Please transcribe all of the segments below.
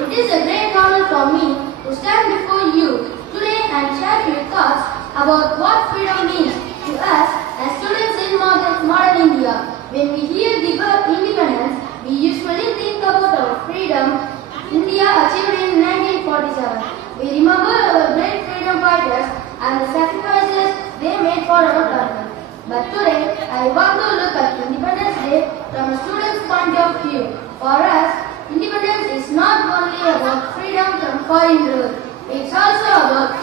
It is a great honor for me to stand before you today and share your thoughts about what freedom means to us as students in modern India. When we hear the word independence, we usually think about our freedom India achieved in 1947. We remember our great freedom fighters and the sacrifices they made for our country. But today, I want to look at Independence Day from a student's point of view. For us, independence is not only about freedom from foreign rule. It's also about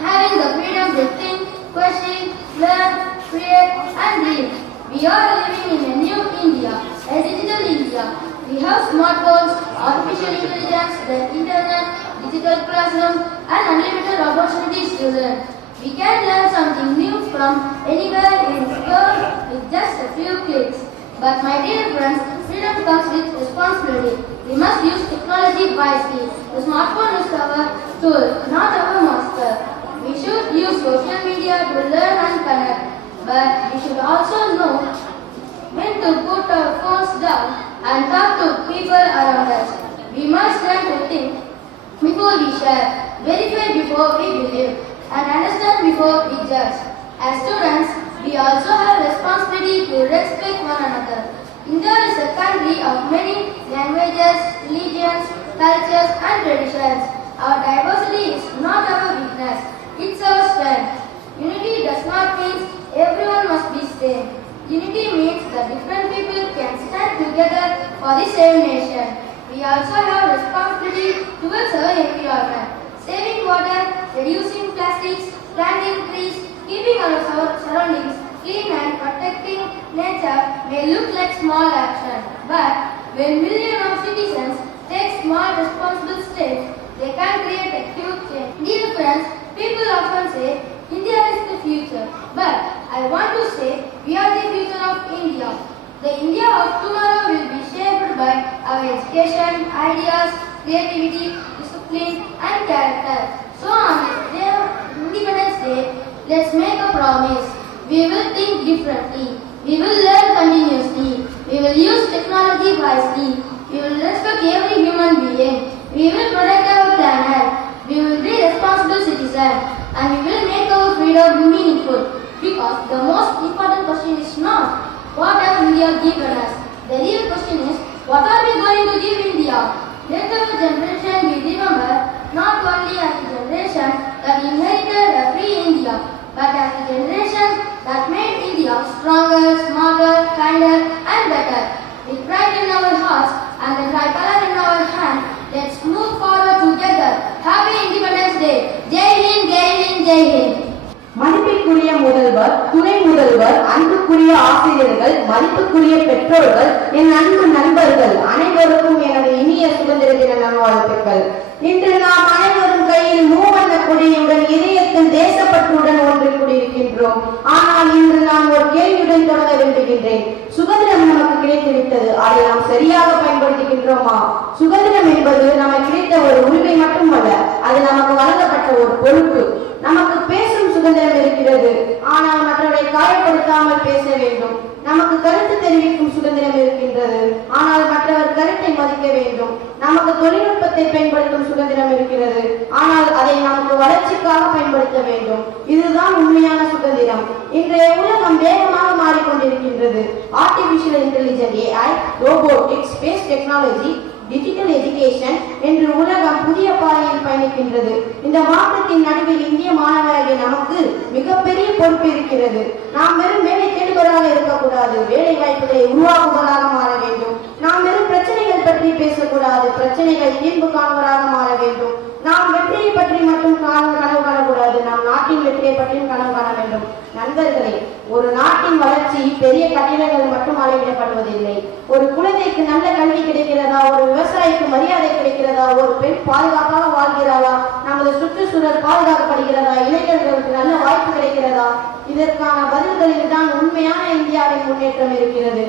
having the freedom to think, question, learn, create, and dream. We are living in a new India, a digital India. We have smartphones, artificial intelligence, the internet, digital classrooms, and unlimited opportunities to learn. We can learn something new from anywhere in the world with just a few clicks. But my dear friends, freedom comes with responsibility. We must use technology wisely. The smartphone is our tool, not our master. We should use social media to learn and connect. But we should also know when to put our phones down and talk to people around us. We must learn to think before we share, verify before we believe, and understand before we judge. As students, we also have responsibility to respect one another. India is a country of many languages, religions, cultures, and traditions. Our diversity is not our weakness, it's our strength. Unity does not mean everyone must be same. Unity means that different people can stand together for the same nation. We also have responsibility towards our environment. Saving water, reducing plastics, planting trees, keeping our surroundings clean and protecting nature may look like small action. But when millions of citizens take small responsible steps, they can create a huge change. Dear friends, people often say India is the future. But I want to say we are the future of India. The India of tomorrow will be shaped by our education, ideas, creativity, discipline, and character. So on Independence Day, let's make a promise. We will think differently. We will learn continuously. We will use technology wisely. We will respect every human being. We will protect our planet. We will be responsible citizens. And we will make our freedom meaningful. Because the most important question is not what has India given us. The real question is what are we going to give India? generation we remember not only as a generation that inherited a free India, but as a generation that made India stronger, smarter, kinder and better. With pride in our hearts and the tricolor in our hand, let's move forward together. Happy Independence Day! Jai Hind, Jai Hind, Jai Hind! மதிப்பிற்குரிய முதல்வர், துணை முதல்வர், அன்புக்குரிய ஆசிரியர்கள், மதிப்புக்குரிய பெற்றோர்கள், என் அன்பு நண்பர்கள் அனைவருக்கும் எனது இனிய சுதந்திர தின நல்வாழ்த்துக்கள். இன்று நாம் அனைவரும் கையில் மூவண்ண கொடியுடன் இதயத்தில் தேசப்பற்றுடன் ஒன்று கூடியிருக்கின்றோம். ஆனால் இன்று நான் ஒரு கேள்வியுடன் தொடங்க விரும்புகின்றேன். சுதந்திரம் நமக்கு கிடைத்துவிட்டது, அதை நாம் சரியாக பயன்படுத்துகின்றோமா? சுதந்திரம் என்பது நமக்கு கிடைத்த ஒரு உரிமை மட்டுமல்ல, அது நமக்கு வழங்கப்பட்ட ஒரு பொறுப்பு. நமக்கு பேசும் சுதந்திரம் இருக்கிறது, ஆனால் மற்றவரை காயப்படுத்தாமல் பேச வேண்டும். நமக்கு கருத்து தெரிவிக்கும் சுதந்திரம் இருக்கின்றது, ஆனால் மற்றவர் கருத்தை மதிக்க வேண்டும். நமக்கு தொழில்நுட்பத்தை பயன்படுத்தும் சுதந்திரம் இருக்கிறது, ஆனால் அதை நமக்கு வளர்ச்சிக்காக பயன்படுத்த வேண்டும். இதுதான் உண்மையான சுதந்திரம். இன்றைய உலகம் வேகமாக மாறிக்கொண்டிருக்கின்றது. Artificial intelligence, AI, robotics, space technology, digital education என்று உலகம் புதிய பாதையில் பயணிக்கின்றது. இந்த மாற்றத்தின் நடுவில் இந்திய மாணவர்கள் நமக்கு மிகப்பெரிய பொறுப்பு இருக்கிறது. நாம் வெறும் வேலை தேடுபவராக இருக்கக்கூடாது, வேலை வாய்ப்புகளை உருவாக்குவதாக மாற வேண்டும். நாம் வெறும் பிரச்சனைகள் பற்றி பேசக்கூடாது, பிரச்சனைகள் தீர்வு காணுவராக மாற வேண்டும். நாம் வெற்றியை பற்றி மட்டும் கனவு காணக்கூடாது, நாம் நாட்டின் வெற்றியை பற்றியும் கனவு காண வேண்டும். நண்பர்களே, ஒரு நாட்டின் வளர்ச்சி பெரிய கட்டிடங்கள் மட்டும் அளவிடப்படுவதில்லை. ஒரு குழந்தைக்கு நல்ல கல்வி கிடைக்கிறதா, ஒரு விவசாயிக்கு மரியாதை கிடைக்கிறதா, ஒரு பெண் பாதுகாப்பாக வாழ்கிறாரா, நமது சுற்றுச்சூழல் பாதுகாக்கப்படுகிறதா, இளைஞர்களுக்கு நல்ல வாய்ப்பு கிடைக்கிறதா, இதற்கான பதில்களில் தான் உண்மையான இந்தியாவின் முன்னேற்றம் இருக்கிறது.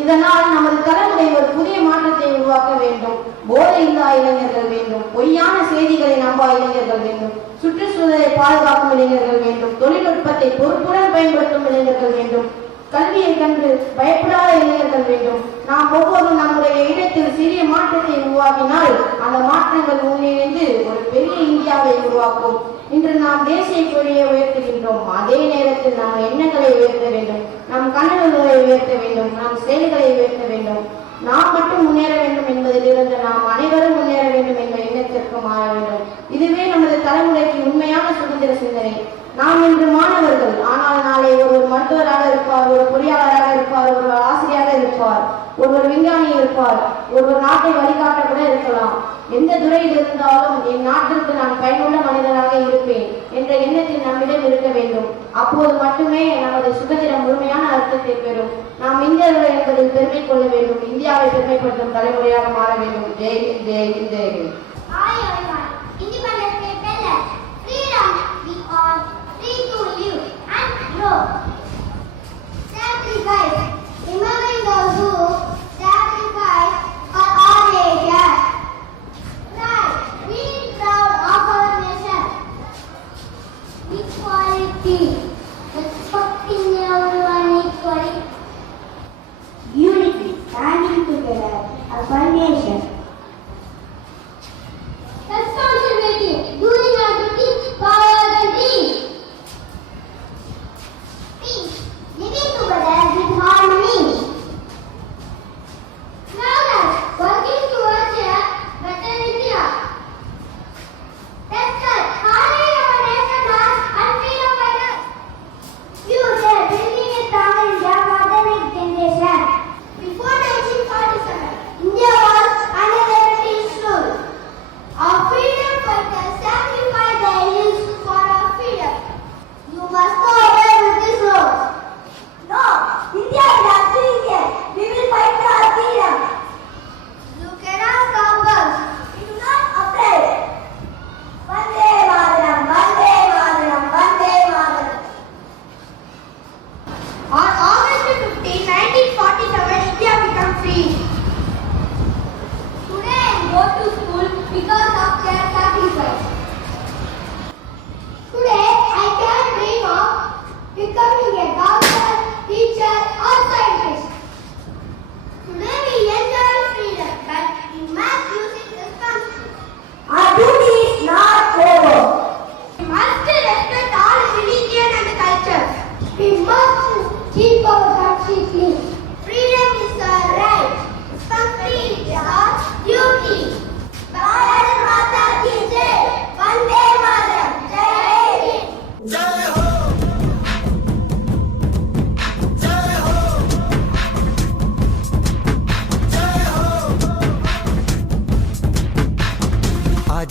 இதனால் நமது தலைமுறை ஒரு புதிய மாற்றத்தை உருவாக்க வேண்டும். போதை இல்லா இளைஞர்கள் வேண்டும், பொய்யான செய்திகளை நம்பா இளைஞர்கள் வேண்டும், சுற்றுச்சூழலை பாதுகாக்கும் இளைஞர்கள் வேண்டும், தொழில்நுட்பத்தை பொறுப்புடன் பயன்படுத்தும் இளைஞர்கள் வேண்டும், கல்வியை கண்டு பயப்படாத இளைஞர்கள் வேண்டும். நாம் ஒவ்வொருவரும் நம்முடைய இடத்தில் சிறிய மாற்றத்தை உருவாக்கினால் அந்த மாற்றங்கள் முன்னிணைந்து ஒரு பெரிய இந்தியாவை உருவாக்கும். இன்று நாம் தேசிய கொடியை உயர்த்துகின்றோம், அதே நேரத்தில் நம் எண்ணங்களை உயர்த்த வேண்டும், நம் கனவுகளை உயர்த்த வேண்டும், நம் செயல்களை உயர்த்த வேண்டும். நாம் மட்டும் முன்னேற வேண்டும் என்பதிலிருந்து நாம் அனைவரும் முன்னேற வேண்டும் என்ற எண்ணத்திற்கு மாற வேண்டும். இதுவே நமது தலைமுறைக்கு உண்மையான சுதந்திர சிந்தனை. நாம் இன்று மாணவர்கள், ஆனால் நாளை ஒருவர் மருத்துவராக இருப்பார், ஒரு பொறியாளராக இருப்பார், ஒருவர் ஆசிரியராக இருப்பார், ஒருவர் விஞ்ஞானி இருப்பார், ஒருவர் நாட்டை வழிகாட்ட கூட இருக்கலாம். எந்த துறையில் இருந்தாலும் என் நாட்டிற்கு நான் பயனுள்ள மனிதராக இருப்பேன் என்ற எண்ணத்தில் நம்மிடம் இருக்க வேண்டும். அப்போது மட்டுமே நமது சுதந்திரம் முழுமையான அர்த்தத்தை பெறும். நாம் இந்தியர்கள் என்பதில் பெருமை கொள்ள வேண்டும், இந்தியாவை பெருமைப்படுத்தும் தலைமுறையாக மாற வேண்டும். Jai Hind, Jai Hind, Jai Hind. Remembering those who sacrificed for our nation. Pride, being proud of our nation. Equality, respecting everyone equally. Unity, standing together as one nation. Responsibility, doing our duty for our country.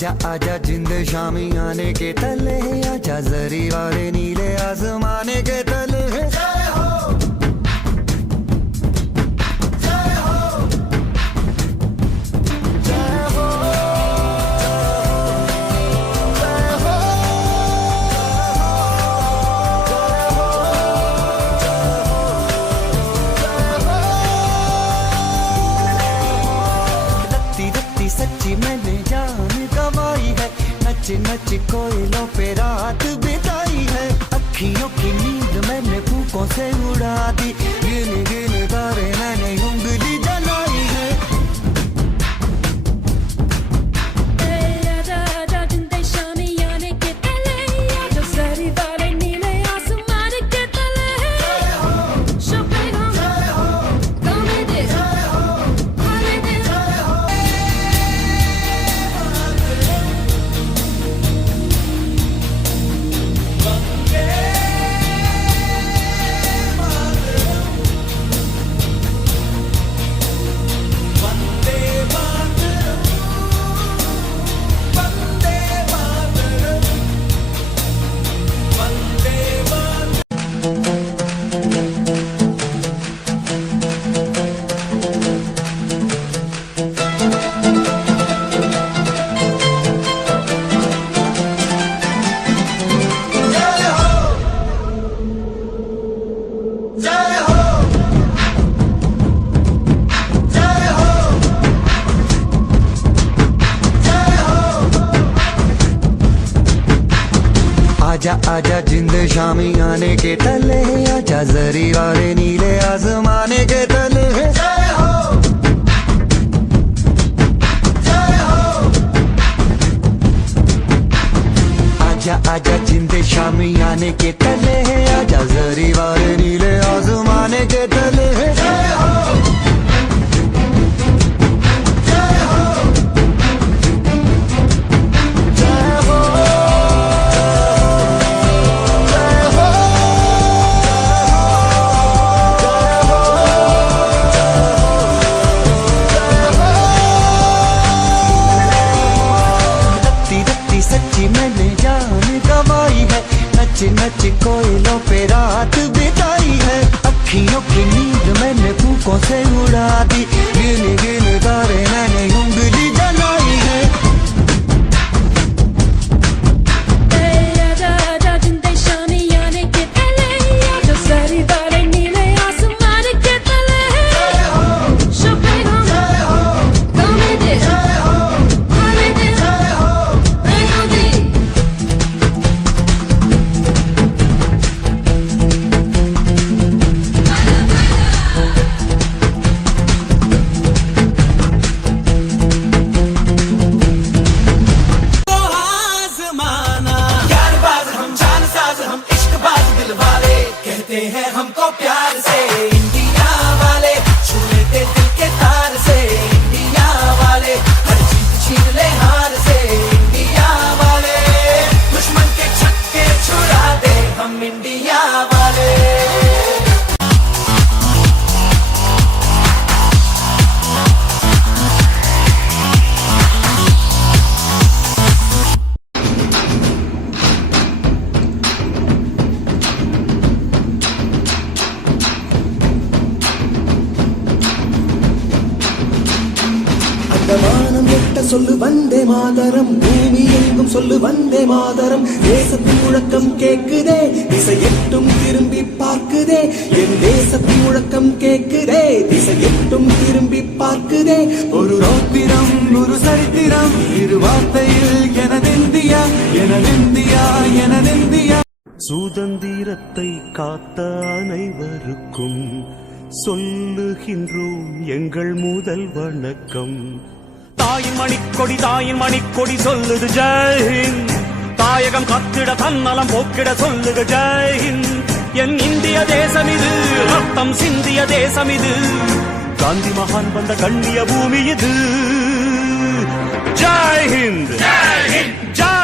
आजा आजा जिंद शामी आने के तले, आजा जरी वाले नीले आसमाने के तले। जय हो जय हो जय हो जय हो रत्ती रत्ती सच्ची मैंने जान गवाई है, नच नच कोयलों पे रात बिताई है। अखियों की नींद मैंने फूकों से उड़ा दी, गिन गिन तारे मैंने उंगली जलाई है। आजा आजा जिंदे शामी आने के तले, आजा सारी वाले नीले आसमान के तले। Shopping on, come with it, come with it. आजा आजा जिंद शामी आने के तले, आजा जरी वाले नीले आसमाने के तले। जय हो जय हो आजा आजा जिंद शामी आने के तले, आजा जरी वाले नीले आसमाने के तले। जय हो जय हो जय हो सच्ची मैंने जान गवाई है, नच नच कोयलों पे रात बिताई है। अखियों की नींद मैंने फूकों से उड़ा दी, गिन गिन तारे मैंने उंगली जलाई है। आजा आजा जिंदे शामी आने के तले, आजा सारी वाले नीले आसमान के तले। Shopping on, come with it, come with it. हमको प्यार से इंडिया वाले छू लेते दिल के तार से, इंडिया वाले हर चीज छीन ले हार से, इंडिया वाले दुश्मन के छक्के छुड़ा दे हम इंडिया वाले। வானம் எட்ட சொல்லு வந்தே மாதரம், பூமி எங்கும் சொல்லு வந்தே மாதரம். தேசத்தின் முழக்கம் கேக்குதே, திசை எட்டும் திரும்பி பார்க்குதே. என் தேசத்தின் முழக்கம் கேக்குதே, திசை எட்டும் திரும்பி பார்க்குதே. ஒரு ரோத்திரம் ஒரு சரித்திரம், இரு வார்த்தையில் எனதிந்தியா எனதிந்தியா எனதிந்தியா. சுதந்திரத்தை காத்த அனைவருக்கும் சொல்லுகின்றோம் எங்கள் முதல் வணக்கம். தாயின் மணிக்கொடி சொல்லுது ஜெய்ஹிந்த். தாயகம் கத்திட தன்னலம் போக்கிட சொல்லுக ஜெய்ஹிந்த். என் இந்திய தேசம் இது, ரத்தம் சிந்திய தேசம் இது. காந்தி மகான் வந்த கண்ணிய பூமி இது. ஜெய்ஹிந்த் ஜெய்ஹிந்த் ஜெய்